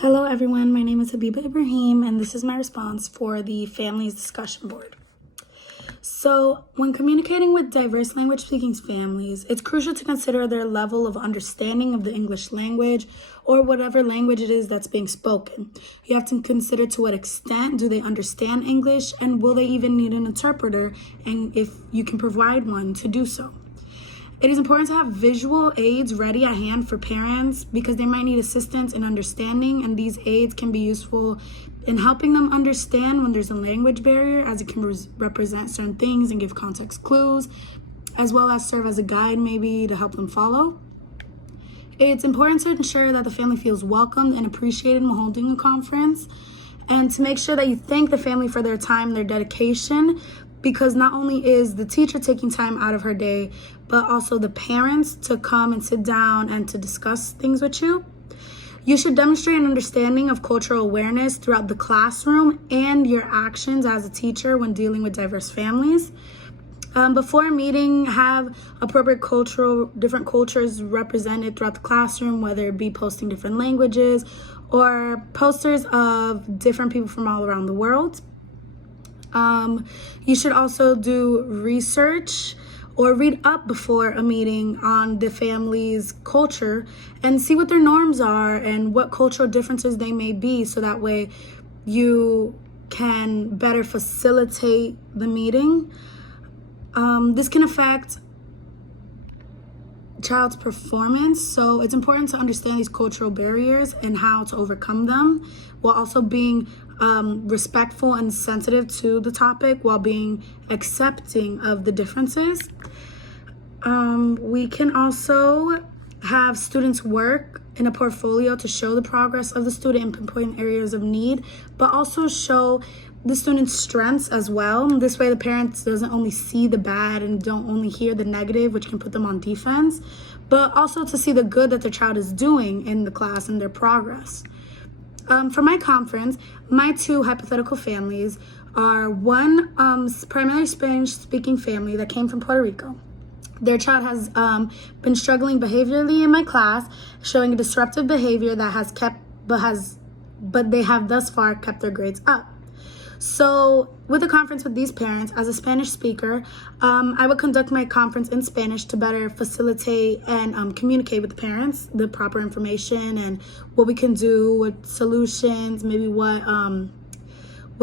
Hello everyone, my name is Habiba Ibrahim and this is my response for the Families Discussion Board. So, when communicating with diverse language speaking families, it's crucial to consider their level of understanding of the English language or whatever language it is that's being spoken. You have to consider to what extent do they understand English and will they even need an interpreter, and if you can provide one to do so. It is important to have visual aids ready at hand for parents because they might need assistance in understanding, and these aids can be useful in helping them understand when there's a language barrier, as it can represent certain things and give context clues, as well as serve as a guide maybe to help them follow. It's important to ensure that the family feels welcomed and appreciated when holding a conference, and to make sure that you thank the family for their time and their dedication, because not only is the teacher taking time out of her day, but also the parents to come and sit down and to discuss things with you. You should demonstrate an understanding of cultural awareness throughout the classroom and your actions as a teacher when dealing with diverse families. Before a meeting, have appropriate different cultures represented throughout the classroom, whether it be posting different languages or posters of different people from all around the world. You should also do research or read up before a meeting on the family's culture and see what their norms are and what cultural differences they may be, so that way you can better facilitate the meeting. This can affect child's performance, so it's important to understand these cultural barriers and how to overcome them, while also being respectful and sensitive to the topic, while being accepting of the differences. We can also have students work in a portfolio to show the progress of the student and pinpoint areas of need, but also show the student's strengths as well. This way the parents doesn't only see the bad and don't only hear the negative, which can put them on defense, but also to see the good that their child is doing in the class and their progress. For my conference, my two hypothetical families are one primarily Spanish-speaking family that came from Puerto Rico. Their child has been struggling behaviorally in my class, showing a disruptive behavior that but they have thus far kept their grades up. So with a conference with these parents, as a Spanish speaker, I would conduct my conference in Spanish to better facilitate and communicate with the parents the proper information and what we can do, what solutions, maybe what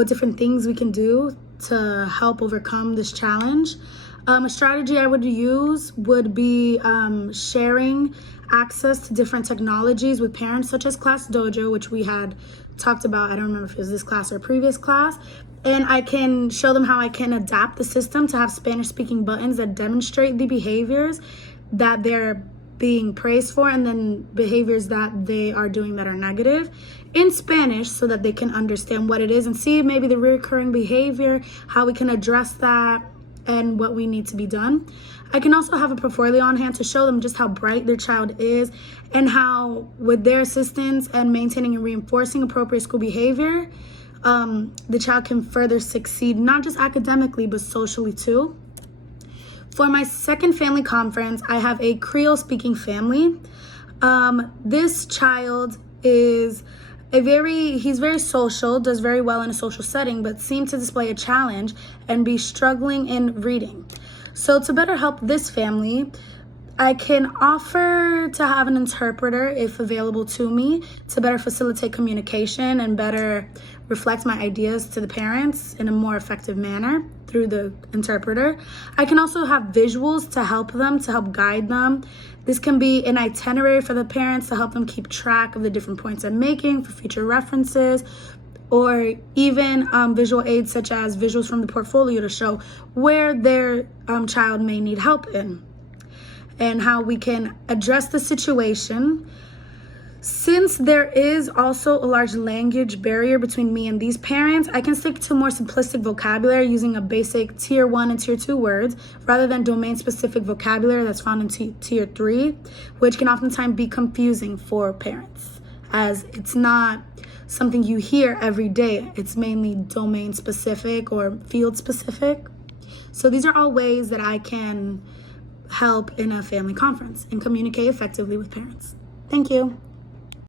different things we can do to help overcome this challenge. A strategy I would use would be sharing access to different technologies with parents, such as Class Dojo, which we had talked about. I don't remember if it was this class or a previous class. And I can show them how I can adapt the system to have Spanish-speaking buttons that demonstrate the behaviors that they're being praised for, and then behaviors that they are doing that are negative in Spanish, so that they can understand what it is and see maybe the recurring behavior, how we can address that, and what we need to be done. I can also have a portfolio on hand to show them just how bright their child is and how, with their assistance and maintaining and reinforcing appropriate school behavior, the child can further succeed, not just academically, but socially too. For my second family conference, I have a Creole-speaking family. This child is he's very social, does very well in a social setting, but seemed to display a challenge and be struggling in reading. So to better help this family, I can offer to have an interpreter, if available to me, to better facilitate communication and better reflect my ideas to the parents in a more effective manner through the interpreter. I can also have visuals to help them, to help guide them. This can be an itinerary for the parents to help them keep track of the different points I'm making for future references, or even visual aids such as visuals from the portfolio to show where their child may need help in, and how we can address the situation. Since there is also a large language barrier between me and these parents, I can stick to more simplistic vocabulary using a basic tier 1 and tier 2 words rather than domain-specific vocabulary that's found in tier 3, which can oftentimes be confusing for parents, as it's not something you hear every day. It's mainly domain-specific or field-specific. So these are all ways that I can help in a family conference and communicate effectively with parents. Thank you.